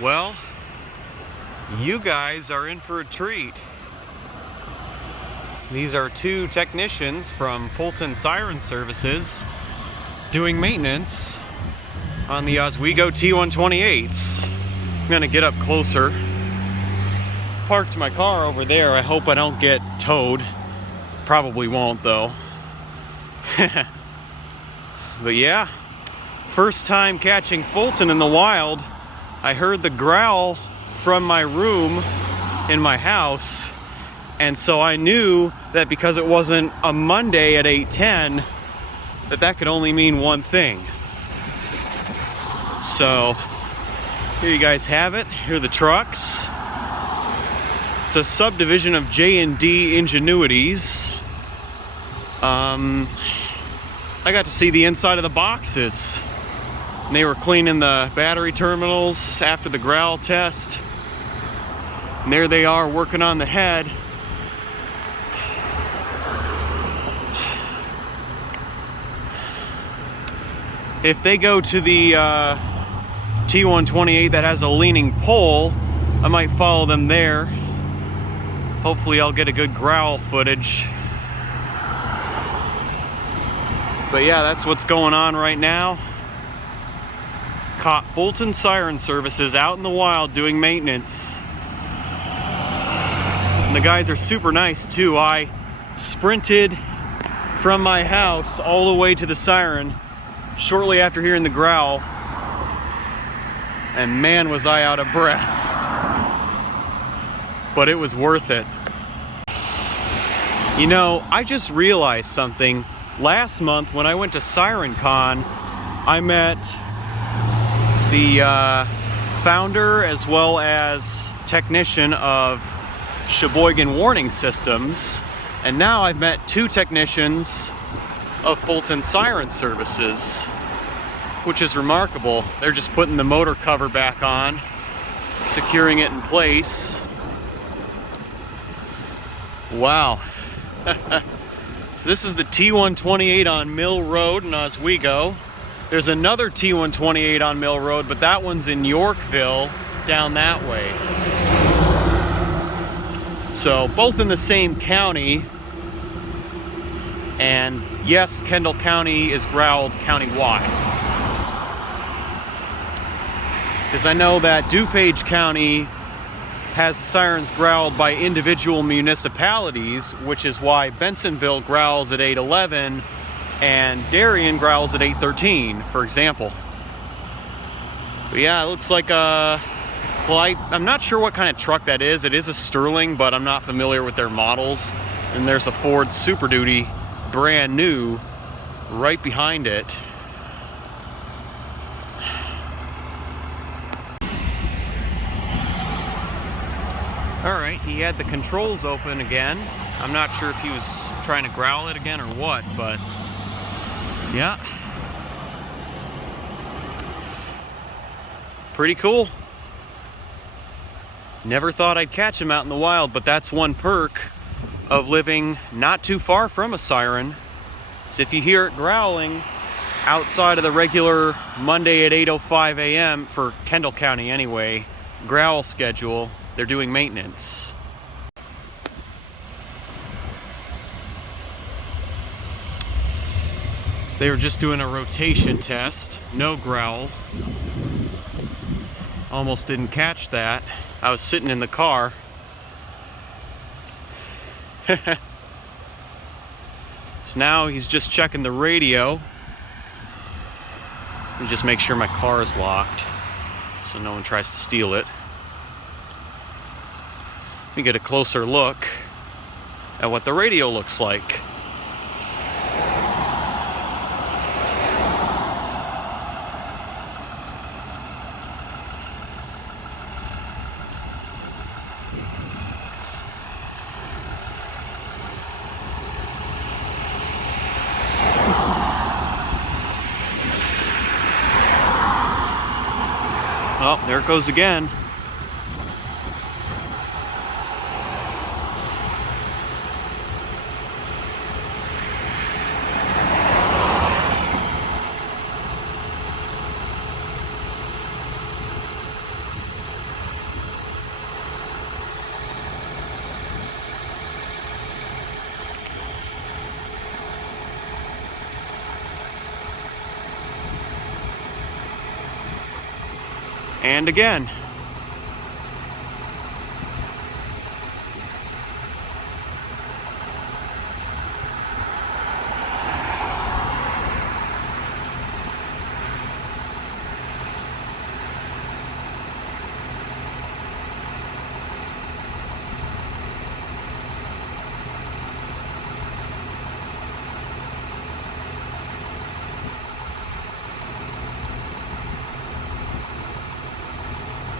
Well, you guys are in for a treat. These are two technicians from Fulton Siren Services doing maintenance on the Oswego T-128s. I'm gonna get up closer. Parked my car over there. I hope I don't get towed. Probably won't though. But yeah, first time catching Fulton in the wild. I heard the growl from my room in my house, and so I knew that because it wasn't a Monday at 8:10, that could only mean one thing. So here you guys have it. Here are the trucks. It's a subdivision of J&D Ingenuities. I got to see the inside of the boxes. And they were cleaning the battery terminals after the Growl test. And there they are working on the head. If they go to the T-128 that has a leaning pole, I might follow them there. Hopefully I'll get a good Growl footage. But yeah, that's what's going on right now. Caught Fulton Siren Services out in the wild doing maintenance. And the guys are super nice too. I sprinted from my house all the way to the siren shortly after hearing the growl. And man, was I out of breath. But it was worth it. You know, I just realized something. Last month when I went to SirenCon, I met the founder as well as technician of Sheboygan Warning Systems, and now I've met two technicians of Fulton Siren Services, which is remarkable. They're just putting the motor cover back on, securing it in place. Wow. So this is the T-128 on Mill Road in Oswego. There's another T-128 on Mill Road, but that one's in Yorkville, down that way. So both in the same county. And yes, Kendall County is growled countywide. Because I know that DuPage County has sirens growled by individual municipalities, which is why Bensonville growls at 8:11 and Darien growls at 8:13, for example. But yeah, it looks like a, well, I'm not sure what kind of truck that is. It is a Sterling, but I'm not familiar with their models. And there's a Ford Super Duty, brand new, right behind it. Alright, he had the controls open again. I'm not sure if he was trying to growl it again or what, but yeah. Pretty cool. Never thought I'd catch him out in the wild, but that's one perk of living not too far from a siren. So if you hear it growling outside of the regular Monday at 8:05 a.m. for Kendall County anyway, growl schedule, they're doing maintenance. So they were just doing a rotation test, no growl. Almost didn't catch that. I was sitting in the car. So now he's just checking the radio. Let me just make sure my car is locked so no one tries to steal it. Let me get a closer look at what the radio looks like. Oh, there it goes again. And again.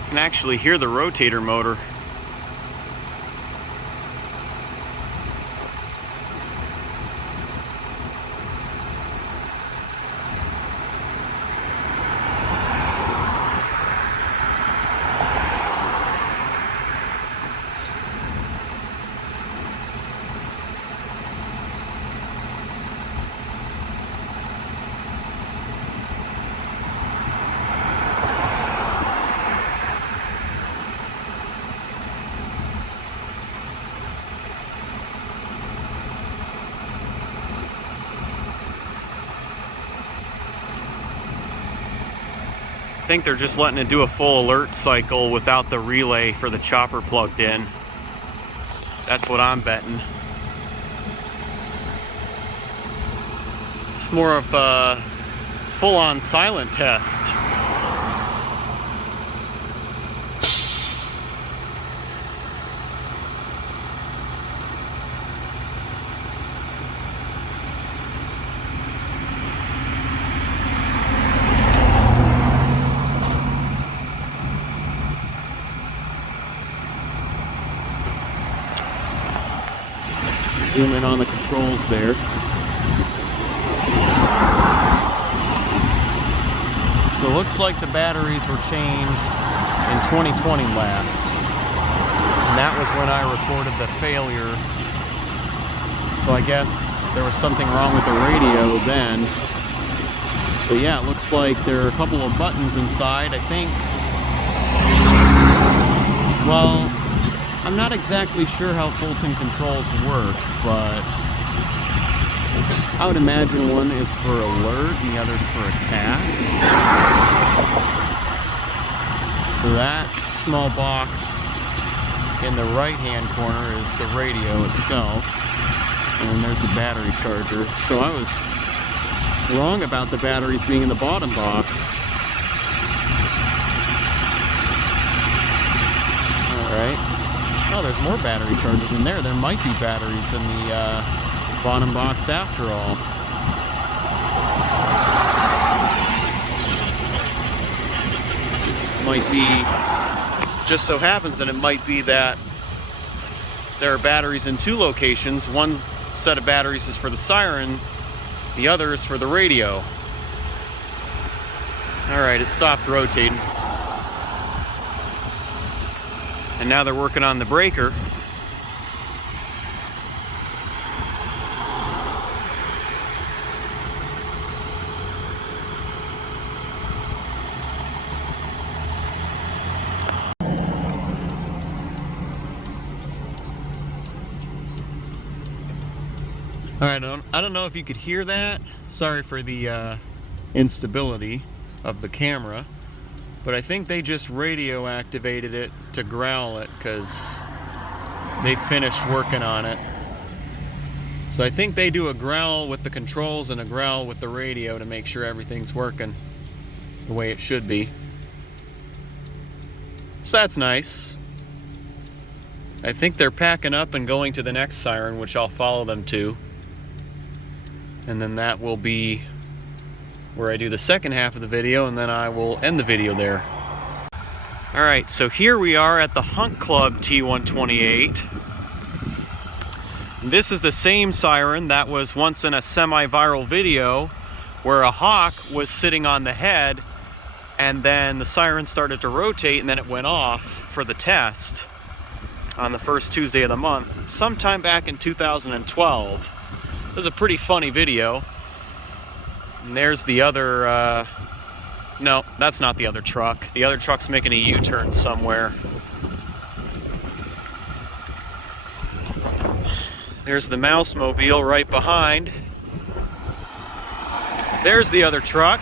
You can actually hear the rotator motor. I think they're just letting it do a full alert cycle without the relay for the chopper plugged in. That's what I'm betting. It's more of a full-on silent test. Zoom in on the controls there. So it looks like the batteries were changed in 2020 last. And that was when I recorded the failure. So I guess there was something wrong with the radio then. But yeah, it looks like there are a couple of buttons inside, I think. Well, I'm not exactly sure how Fulton controls work, but I would imagine one is for alert and the other's for attack. So that small box in the right-hand corner is the radio itself, and then there's the battery charger. So I was wrong about the batteries being in the bottom box. Alright. Oh, there's more battery chargers in there. There might be batteries in the bottom box after all. This might be, just so happens that it might be that there are batteries in two locations. One set of batteries is for the siren, the other is for the radio. Alright, it stopped rotating. And now they're working on the breaker. All right, I don't know if you could hear that. Sorry for the instability of the camera. But I think they just radio activated it to growl it because they finished working on it. So I think they do a growl with the controls and a growl with the radio to make sure everything's working the way it should be. So that's nice. I think they're packing up and going to the next siren, which I'll follow them to. And then that will be where I do the second half of the video, and then I will end the video there. Alright, so here we are at the Hunt Club T-128. This is the same siren that was once in a semi-viral video where a hawk was sitting on the head and then the siren started to rotate and then it went off for the test on the first Tuesday of the month, sometime back in 2012. It was a pretty funny video. And there's the other, no, that's not the other truck. The other truck's making a U-turn somewhere. There's the mouse mobile right behind. There's the other truck.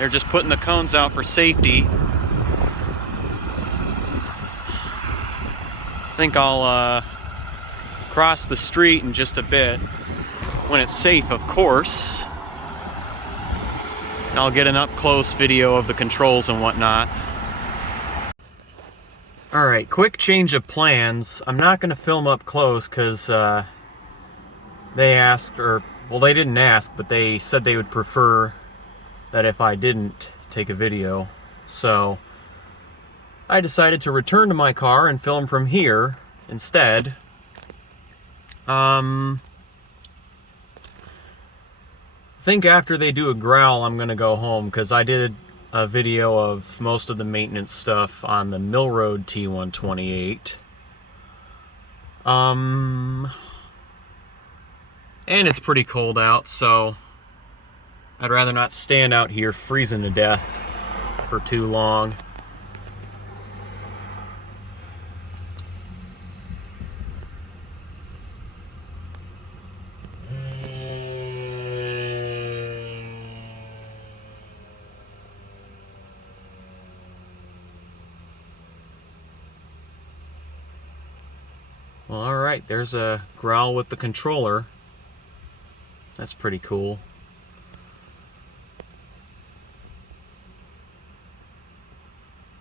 They're just putting the cones out for safety. I think I'll cross the street in just a bit, when it's safe, of course. And I'll get an up-close video of the controls and whatnot. Alright, quick change of plans. I'm not going to film up close because they asked, or, well, they didn't ask, but they said they would prefer that if I didn't take a video. So I decided to return to my car and film from here instead. I think after they do a growl, I'm gonna go home because I did a video of most of the maintenance stuff on the Mill Road T-128. And it's pretty cold out, so I'd rather not stand out here freezing to death for too long. Well, alright, there's a growl with the controller. That's pretty cool.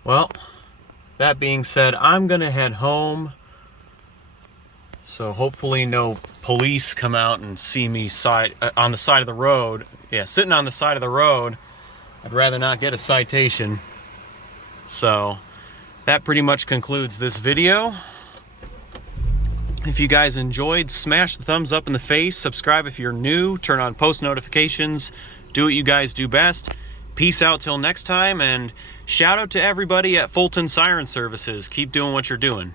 Well, that being said, I'm gonna head home. So hopefully no police come out and see me on the side of the road. Yeah, sitting on the side of the road. I'd rather not get a citation. So that pretty much concludes this video. If you guys enjoyed, smash the thumbs up in the face, subscribe if you're new, turn on post notifications, do what you guys do best. Peace out till next time, and shout out to everybody at Fulton Siren Services. Keep doing what you're doing.